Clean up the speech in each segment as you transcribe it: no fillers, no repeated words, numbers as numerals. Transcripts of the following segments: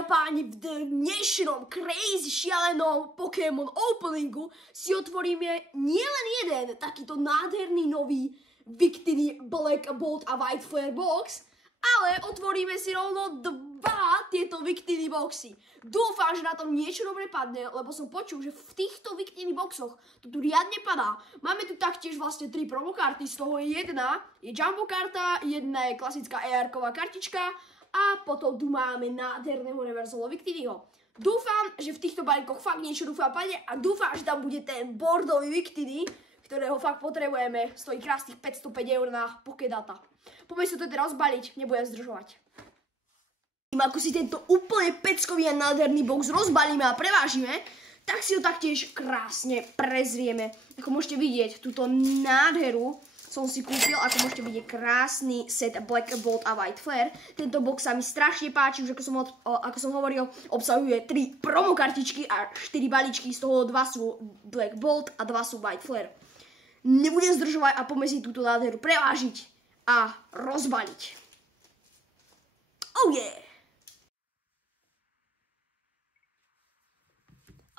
a páni, v dnešnom crazy šialenom Pokémon openingu si otvoríme nielen jeden takýto nádherný nový Victini Black Bolt a White Flare box, ale otvoríme si rovno dva tieto Victini boxy. Dúfam, že na tom niečo dobre padne, lebo som počul, že v týchto Victini boxoch to tu riadne padá. Máme tu taktiež vlastne 3 promokarty, z toho jedna je Jumbo karta, jedna je klasická ER-ková kartička a potom tu máme nádherného reverzolo Victiniho. Dúfam, že v týchto balíkoch fakt niečo padne a dúfam, že tam bude ten bordový Victini, ktorého fakt potrebujeme. Stojí krásnych 505 eur na Pokédata. Poďme sa to teda rozbaliť, nebudem zdržovať. Ako si tento úplne peckový a nádherný box rozbalíme a prevážime, tak si ho taktiež krásne prezrieme. Ako môžete vidieť, túto nádheru som si kúpil, ako môžete vidieť, krásny set Black Bolt a White Flare. Tento box sa mi strašne páči, už ako som hovoril, obsahuje 3 promo kartičky a 4 balíčky, z toho 2 sú Black Bolt a 2 sú White Flare. Nebudem zdržovať a poďme si túto nádheru prevážiť a rozbaliť. Oh yeah!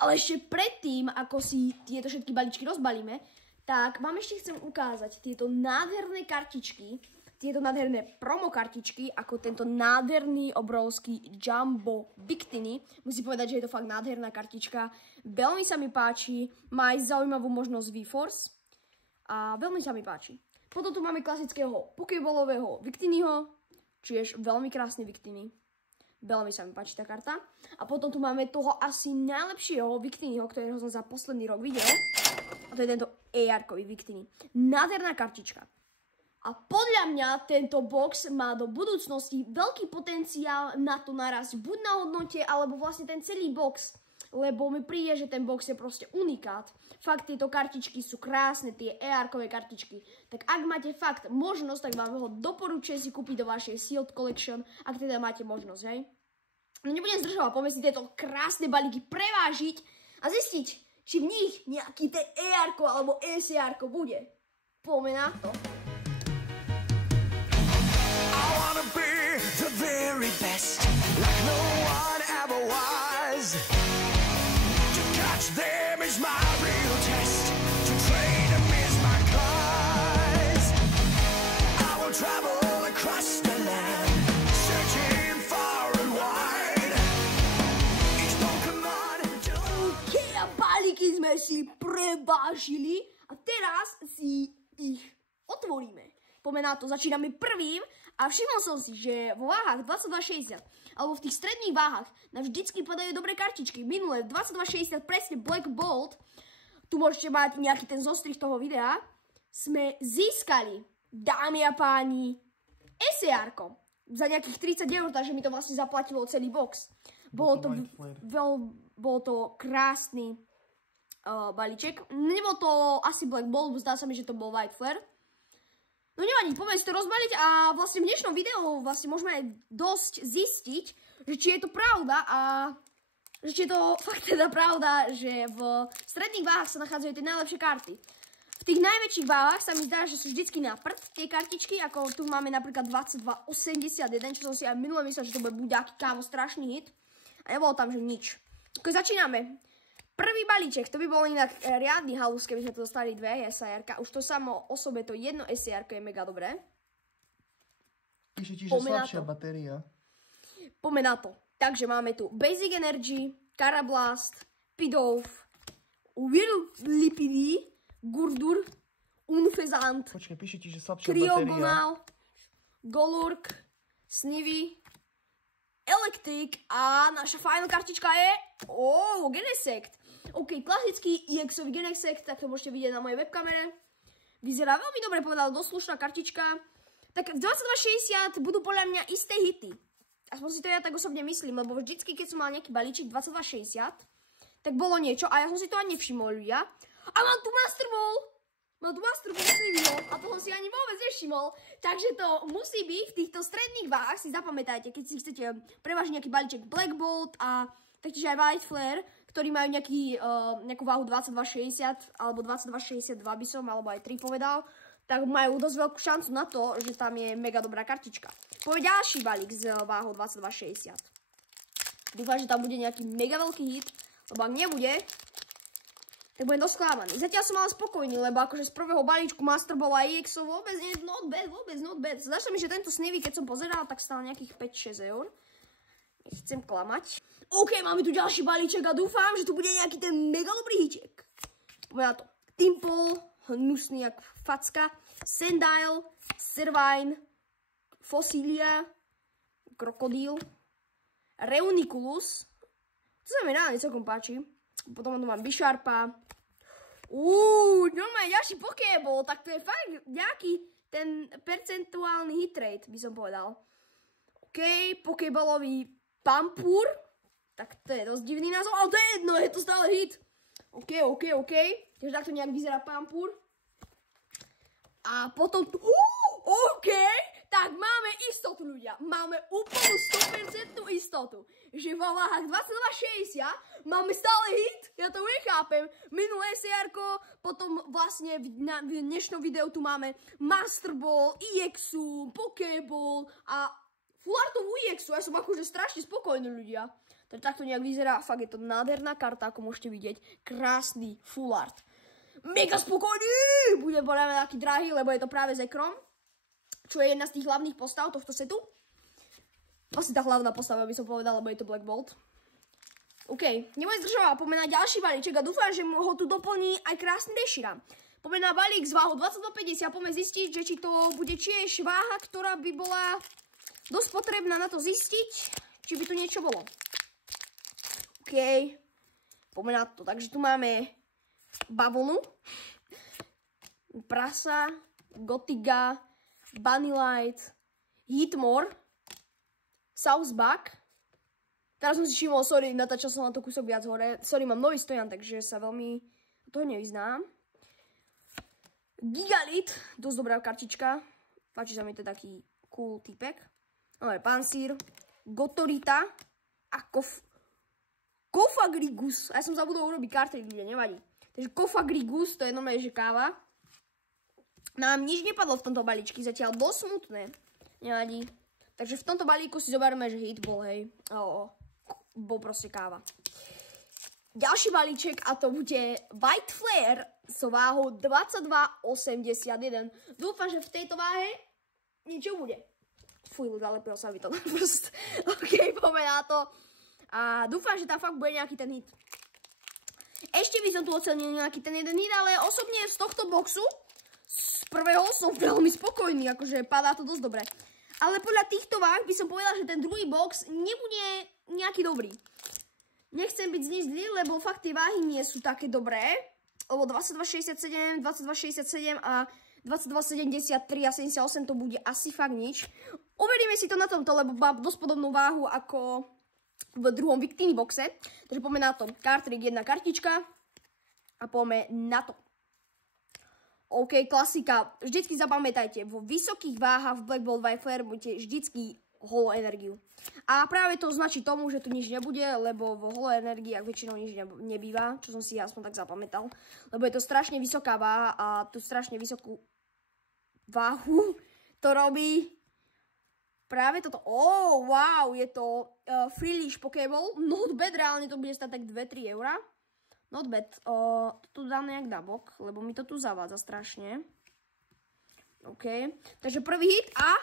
Ale ešte predtým, ako si tieto všetky balíčky rozbalíme, tak vám ešte chcem ukázať tieto nádherné kartičky, tieto nádherné promo kartičky, ako tento nádherný obrovský Jumbo Victini. Musím povedať, že je to fakt nádherná kartička. Veľmi sa mi páči, má aj zaujímavú možnosť V-Force a veľmi sa mi páči. Potom tu máme klasického pokéballového Victiniho, čiže veľmi krásny Victini. Veľmi sa mi páči tá karta. A potom tu máme toho asi najlepšieho Victiniho, ktorého som za posledný rok videl. A to je tento ER-kový Victini. Nádherná kartička. A podľa mňa tento box má do budúcnosti veľký potenciál na to narazť buď na hodnote, alebo vlastne ten celý box. Lebo mi príde, že ten box je proste unikát. Fakt, tieto kartičky sú krásne, tie ER-kové kartičky. Tak ak máte fakt možnosť, tak vám ho doporučujem si kúpiť do vašej Sealed Collection, ak teda máte možnosť, hej. No nebudem zdržovať, poďme si tieto krásne balíky prevážiť a zistiť, či v nich nejaký ten ER-ko alebo SR-ko bude. Poďme na to. I wanna be the very best, like no one ever was. To catch them is my real test, to train them is my cause. I will travel across the land, searching far and wide. Each Pokemon to... OK, a balíky sme si prevážili a teraz si ich otvoríme. Poďme na to, začíname prvým a všimol som si, že vo váhach 22,60 alebo v tých stredných váhach nám vždycky padajú dobré kartičky. Minulé 22,60 presne Black Bolt, tu môžete mať nejaký ten zostrih toho videa, sme získali, dámy a páni, SR-ko za nejakých 30 eur, takže mi to vlastne zaplatilo celý box. Bolo to krásny balíček. Nebol to asi Black Bolt, zdá sa mi, že to bol White Flare. No nevadí, poďme si to rozbaliť a vlastne v dnešnom videu vlastne môžeme aj dosť zistiť, že či je to pravda a že či je to fakt teda pravda, že v stredných váhach sa nachádzajú tie najlepšie karty. V tých najväčších váhach sa mi zdá, že sú vždycky na prd tie kartičky, ako tu máme napríklad 22,81, čo som si aj minule myslel, že to bude nejaký kámo strašný hit. A nebolo tam, že nič. Tak začíname. Prvý balíček, to by bol inak riadny halus, keby sme to dostali 2 SR-ka. Už to samo o sobe, to jedno SR-ko je mega dobré. Píše ti, že slabšia batéria. Poďme na to. Takže máme tu Basic Energy, Carablast, Pidove, Whirlipede, Gurdur, Unfezant, Počkej, píše ti, že slabšia batéria. Cryogonal, Golurk, Snivy, Electric a naša final kartička je Genesect. OK, klasický EX-ový Genesect, tak to môžete vidieť na mojej webkamere. Vyzerá veľmi dobre, povedal, dosť slušná kartička. Tak v 22,60 budú podľa mňa isté hity. Aspoň si to ja tak osobne myslím, lebo vždycky, keď som mal nejaký balíček 22,60, tak bolo niečo a ja som si to ani nevšimol, ľudia. A mám tu Master Ball! Mám tu Master Ball a toho si ani vôbec nevšimol. Takže to musí byť v týchto stredných váhach, si zapamätajte, keď si chcete prevážiť nejaký balíček Black Bolt a taktiež aj White Flare, ktorí majú nejakú váhu 22,60 alebo 22,62 by som, alebo aj 3 povedal, tak majú dosť veľkú šancu na to, že tam je mega dobrá kartička. Poďme ďalší balík s váhou 22,60. Dúfam, že tam bude nejaký mega veľký hit, lebo ak nebude, tak budem dosť sklamaný. Zatiaľ som ale spokojný, lebo akože z prvého balíčku Master Ball a EXO vôbec nie, not bad. Zdá sa mi, že tento Snivy, keď som pozeral, tak stál nejakých 5-6 eur. Nechcem klamať. OK, máme tu ďalší balíček a dúfam, že tu bude nejaký ten mega dobrý hiček. Poďme na to. Timple, hnusný jak facka, Sandile, Servine, Fossilia, Krokodil, Reuniculus, to sa mi reálne celkom páči. Potom tu mám Bisharpa. Normálne ďalší Pokéball, tak to je fakt nejaký ten percentuálny hitrate, by som povedal. OK, Pokéballový Pampur, tak to je dosť divný názov, ale to je jedno, je to stále hit. OK. Takže takto nejak vyzerá Pampur. A potom tu... OK, tak máme istotu, ľudia. Máme úplnú 100% istotu, že vo váhach 22,60 máme stále hit. Ja to nechápem. Minulé SR-ko, potom vlastne v dnešnom videu tu máme Master Ball, EXu, Pokéball a Full Artovú EXu. Ja som akože strašne spokojný, ľudia. Takže takto nejak vyzerá. Fakt je to nádherná karta, ako môžete vidieť. Krásny Full Art. Mega spokojný! Bude podľa mňa taký drahý, lebo je to práve s Ekrom, čo je jedna z tých hlavných postav tohto setu. Asi tá hlavná postava, by som povedal, lebo je to Black Bolt. OK, nebudem zdržovať, poďme na ďalší balíček a dúfam, že ho tu doplní aj krásny Reshiram. Poďme na balík s váhou 22,50 a poďme zistiť, že či to bude tiež váha, ktorá by bola dosť potrebná na to zistiť, či by tu niečo bolo. OK, poďme na to. Takže tu máme bavlnu, prasa, Gotiga, Bunnylight, Hitmore, Southbuck. Teraz som si všimol, sorry, natáčal som na to kúsok viac hore. Sorry, mám nový stojan, takže sa veľmi toho nevyznám. Gigalit, dosť dobrá kartička. Páči sa mi to taký cool typek. Dobre, Pansir, Gotorita a Kofagrigus. A ja som zabudol urobiť karty, ľudia, nevadí. Takže Kofagrigus, to je normálne, že káva. Nám nič nepadlo v tomto balíčku, zatiaľ dosť smutné. Nevadí. Takže v tomto balíku si zoberme, že hit bol, hej. Bol proste káva. Ďalší balíček a to bude White Flare so váhou 22,81. Dúfam, že v tejto váhe niečo bude. Fuj, zalepil sa mi to na prst. OK, poďme na to. A dúfam, že tam fakt bude nejaký ten hit. Ešte by som tu ocenil nejaký ten jeden hit, ale osobne z tohto boxu z prvého som veľmi spokojný, akože padá to dosť dobre. Ale podľa týchto váh by som povedal, že ten druhý box nebude nejaký dobrý. Nechcem byť zlý, lebo fakt tie váhy nie sú také dobré. Lebo 22,67, 22,67 a 22,73 a 78 to bude asi fakt nič. Uveríme si to na tomto, lebo má dosť podobnú váhu ako v druhom Victini boxe. Takže poďme na to. Kartrik, jedna kartička. A poďme na to. OK, klasika. Vždycky zapamätajte, vo vysokých váhach v Black Bolt White Flare budete vždycky holo energiu. A práve to značí tomu, že tu nič nebude, lebo v holo energiách väčšinou nič nebýva, čo som si aspoň tak zapamätal. Lebo je to strašne vysoká váha a tú strašne vysokú váhu to robí práve toto. Wow, je to Freelish Pokéball. Not bad, reálne to bude stať tak 2-3 eurá. Not bad. Tu dám nejak na bok, lebo mi to tu zavádza strašne. OK. Takže prvý hit a...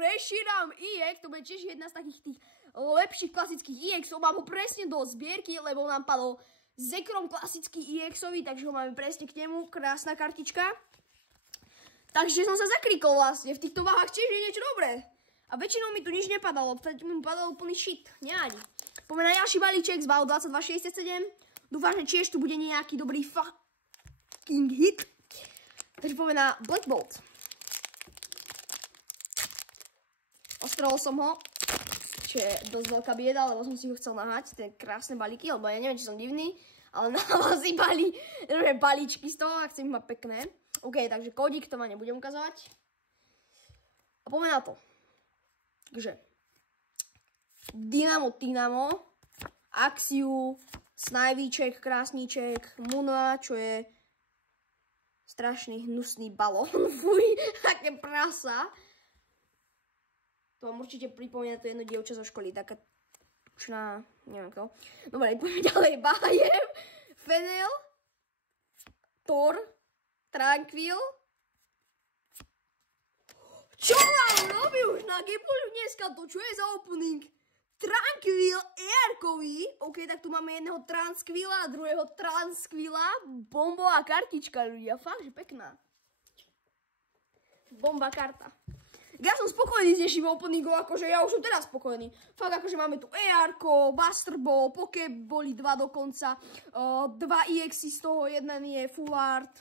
Reshiram EX. To bude tiež jedna z takých tých lepších klasických EX. Mám ho presne do zbierky, lebo nám padol Zekrom klasický EX-ový, takže ho máme presne k nemu. Krásna kartička. Takže som sa zakrikol vlastne. V týchto váhach tiež je niečo dobré. A väčšinou mi tu nič nepadalo. Vtedy mi padal úplný shit. Nevadí. Poďme na ďalší balíček z váhou 22,67. Dúfam, že tiež tu bude nejaký dobrý fucking hit. Takže poďme na Black Bolt. Ostrel som ho. Čo je dosť veľká bieda, lebo som si ho chcel nahať. Tie krásne balíky, lebo ja neviem, či som divný. Ale nazývali balíčky z toho a chcem ich mať pekné. OK, takže kódik to ma nebudem ukazovať. A poďme na to. Takže Dynamo, Axiu, Snajvíček, krásníček, Muna, čo je strašný hnusný balón. Fuj, aké prasa. To vám určite pripomína to jedno dievča zo školy, taká tučná, neviem kto. Dobre, poďme ďalej. Bajem, Fenel, Thor, Tranquil. Čo vám robí už na Gipulu dneska? To čo je za opening? Tranquil, ER-kový. OK, tak tu máme jedného Transquila a druhého Transquila. Bombová kartička, ľudia. Fakt, že pekná. Bomba karta. Ja som spokojný s dnešným openingom, akože ja už som teraz spokojný. Fakt, akože máme tu ER-ko, Buster Ball, Pokéboli 2 dokonca, 2 EXy, z toho jeden je Full Art.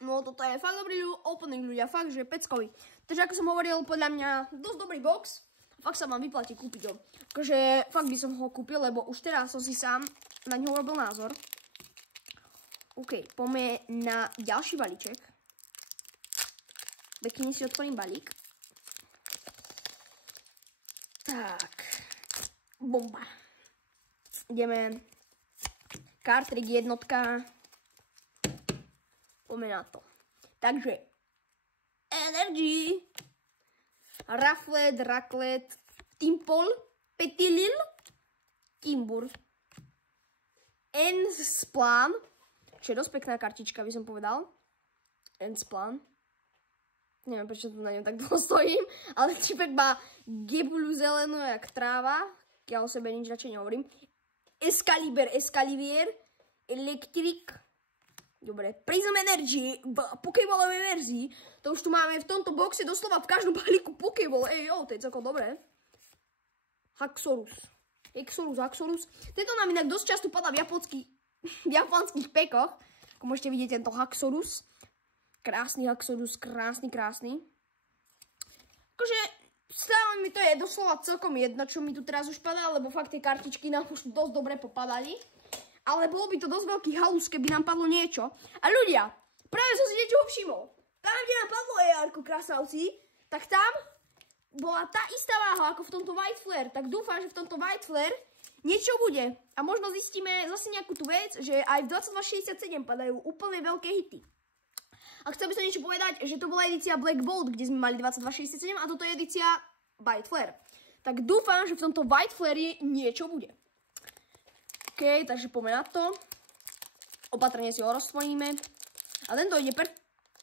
No toto je fakt dobrý opening, ľudia, fakt, že peckový. Takže ako som hovoril, podľa mňa dosť dobrý box. Fakt sa vám vyplatí kúpiť ho. Takže fakt by som ho kúpil, lebo už teraz som si sám na ňo urobil názor. OK, poďme na ďalší balíček. Pekne si otvorím balík. Tak. Bomba. Ideme. Kartrik jednotka. Poďme na to. Takže. Energy. Raflet, Raklet, Timpol, Petilil, Timbur. Ensplan. Čo je dosť pekná kartička, by som povedal. Ensplan. Neviem, prečo tu na ňom tak dlho stojím, ale čipek má gebulu zelenú, jak tráva. Ja o sebe nič radšej nehovorím. Escalivier, Electric. Dobre, Prism Energy v Pokéballovej verzii. To už tu máme v tomto boxe doslova v každom balíku Pokéball. To je celkom dobré. Haxorus. Haxorus. Tento nám inak dosť často padá v japonských pekoch. Ako môžete vidieť tento Haxorus. Krásny Haxorus, krásny. Akože, stále mi to je doslova celkom jedno, čo mi tu teraz už padá, lebo fakt tie kartičky nám už dosť dobre popadali. Ale bolo by to dosť veľký halus, keby nám padlo niečo. A ľudia, práve som si niečoho všimol. Tam, kde nám padlo ER-ko, krasavci, tak tam bola tá istá váha ako v tomto White Flare. Tak dúfam, že v tomto White Flare niečo bude. A možno zistíme zase nejakú tú vec, že aj v 2267 padajú úplne veľké hity. A chcel by som niečo povedať, že to bola edícia Black Bolt, kde sme mali 2267 a toto je edícia White Flare. Tak dúfam, že v tomto White Flare niečo bude. OK, takže poďme na to. Opatrne si ho roztvoríme. A tento ide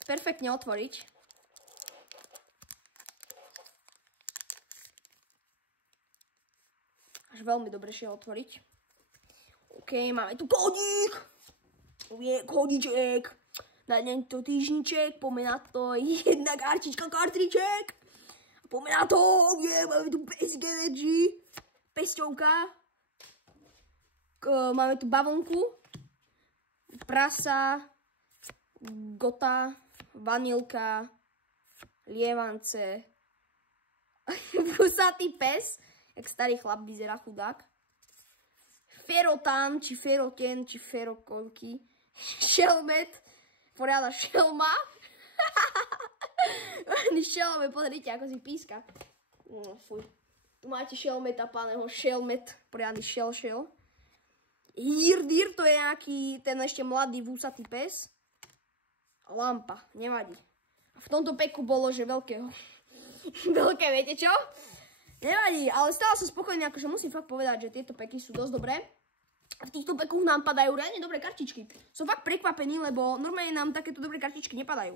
perfektne otvoriť. Až veľmi dobre šiel otvoriť. OK, máme tu kódik. Je kódiček. Na tento týždniček, poďme na to. Jedna kartička, kartriček. Poďme na to. Máme tu Basic Energy. Pesťovka. Máme tu bavlnku, prasa, gota, vanilka, lievance, vusatý pes, jak starý chlap vyzerá chudák, ferotán, či feroten, či ferokolky, šelmet, poriada šelma, šelme, pozrite, ako si píska. Fuj. Tu máte šelmeta, páneho šelmet, poriadny šel. Hirdir, to je nejaký ten ešte mladý vúsatý pes. Lampa, nevadí. A v tomto peku bolo, že veľké, viete čo? Nevadí, ale stále som spokojný, akože musím fakt povedať, že tieto peky sú dosť dobré. A v týchto pekoch nám padajú reálne dobré kartičky. Som fakt prekvapený, lebo normálne nám takéto dobré kartičky nepadajú.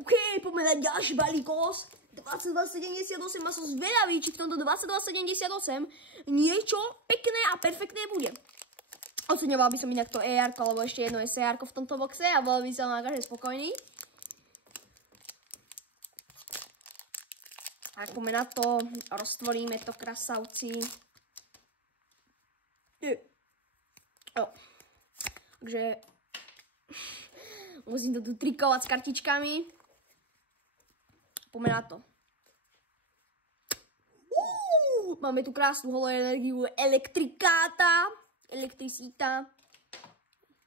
OK, poďme na ďalší balíkos. 2278 a som zvedavý, či v tomto 2278 niečo pekné a perfektné bude. Oceňoval by som inak to ER-ko, alebo ešte jedno SR-ko v tomto boxe a bol by som akože spokojný. Tak poďme na to, roztvoríme to, krasavci. Takže musím to tu trikovať s kartičkami. Poďme na to. Máme tu krásnu holoenergiu Elektrikáta. Elektricita,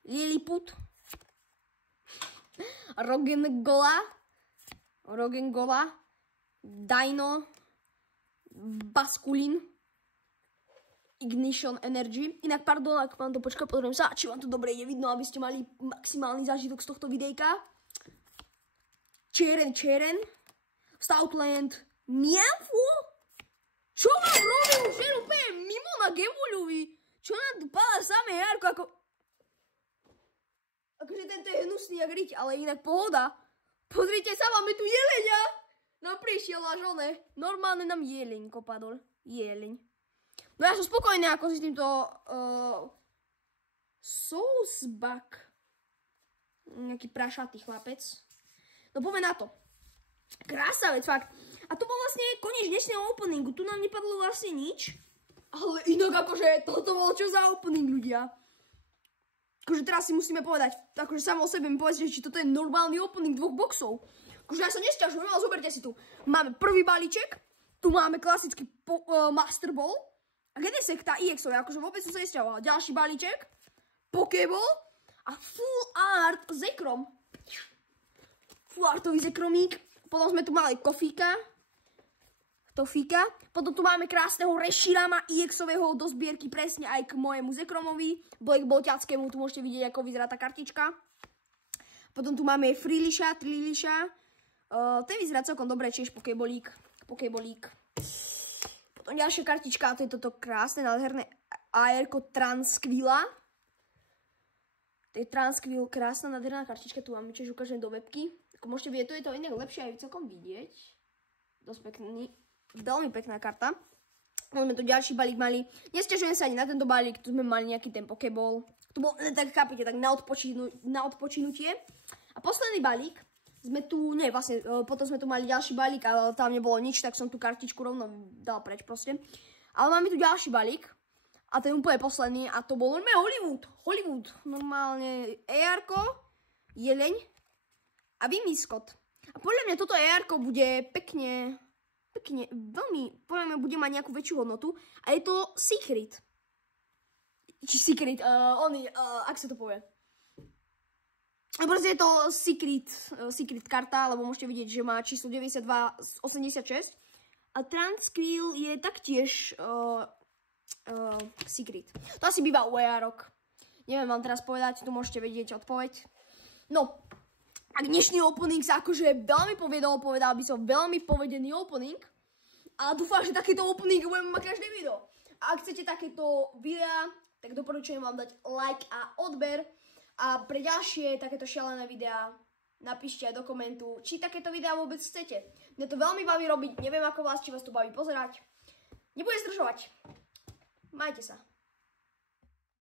Lilliput, Rogengola, Dino, Basculin, Ignition Energy. Inak, pardon, ak vám to počkaj, pozriem sa, či vám to dobre je vidno, aby ste mali maximálny zážitok z tohto videjka. Čeren, Stoutland, Mienfu, Čo mám robiť? Už je úplne mimo na Gemuľovi. Čo nám tu padá samé Jarko, ako... Akože tento je hnusný jak riť, ale inak pohoda. Pozrite sa, máme tu jelenia. Nám prišiel až oné. Normálne nám jeleň kopadol. Jeleň. No ja som spokojný ako si s týmto... Sousbak. Nejaký prašatý chlapec. No poďme na to. Krásavec, fakt. A to bol vlastne koniec dnešného openingu. Tu nám nepadlo vlastne nič. Ale inak akože toto bolo čo za opening, ľudia. Akože teraz si musíme povedať, akože samo o sebe mi povedzte, či toto je normálny opening 2 boxov. Akože ja sa nesťažujem, ale zoberte si tu. Máme prvý balíček, tu máme klasický Master Ball a GD tá EX-ové, akože vôbec som sa nesťažoval. Ďalší balíček, Pokéball a Full Art Zekrom. Full Artový Zekromík. Potom sme tu mali Tofíka. Potom tu máme krásneho Reshirama EX-ového do zbierky presne aj k mojemu Zekromovi. Black Bolťackému, tu môžete vidieť, ako vyzerá tá kartička. Potom tu máme Freelisha, Trilisha. Ten vyzerá celkom dobre, tiež Pokébolík. Potom ďalšia kartička, to je toto krásne, nádherné AR-ko Transquilla. To je Transquill, krásna, nádherná kartička, tu máme tiež ukážem do webky. Ako môžete vidieť, tu je to inak lepšie aj celkom vidieť. Dosť pekný, veľmi pekná karta. Máme tu ďalší balík mali. Nesťažujem sa ani na tento balík, tu sme mali nejaký ten Pokéball. Tu bol, tak chápete, tak na odpočinutie. A posledný balík, sme tu, nie, vlastne, potom sme tu mali ďalší balík, ale tam nebolo nič, tak som tú kartičku rovno dal preč proste. Ale máme tu ďalší balík. A ten úplne posledný, a to bol normálne Hollywood. Normálne ER-ko, jeleň a Vimiskot. A podľa mňa toto ER-ko bude pekne, veľmi, podľa mňa bude mať nejakú väčšiu hodnotu. A je to Secret. Ak sa to povie. A proste je to Secret karta, lebo môžete vidieť, že má číslo 92 z 86. A Transquill je taktiež... Secret. To asi býva u ER-ok. Neviem vám teraz povedať, tu môžete vedieť odpoveď. No, a dnešný opening sa akože veľmi povedal by som veľmi povedený opening. A dúfam, že takéto opening budeme mať každé video. A ak chcete takéto videá, tak doporučujem vám dať like a odber. A pre ďalšie takéto šialené videá napíšte aj do komentu, či takéto videá vôbec chcete. Mňa to veľmi baví robiť, neviem ako vás, či vás to baví pozerať. Nebudem zdržovať. Majte sa.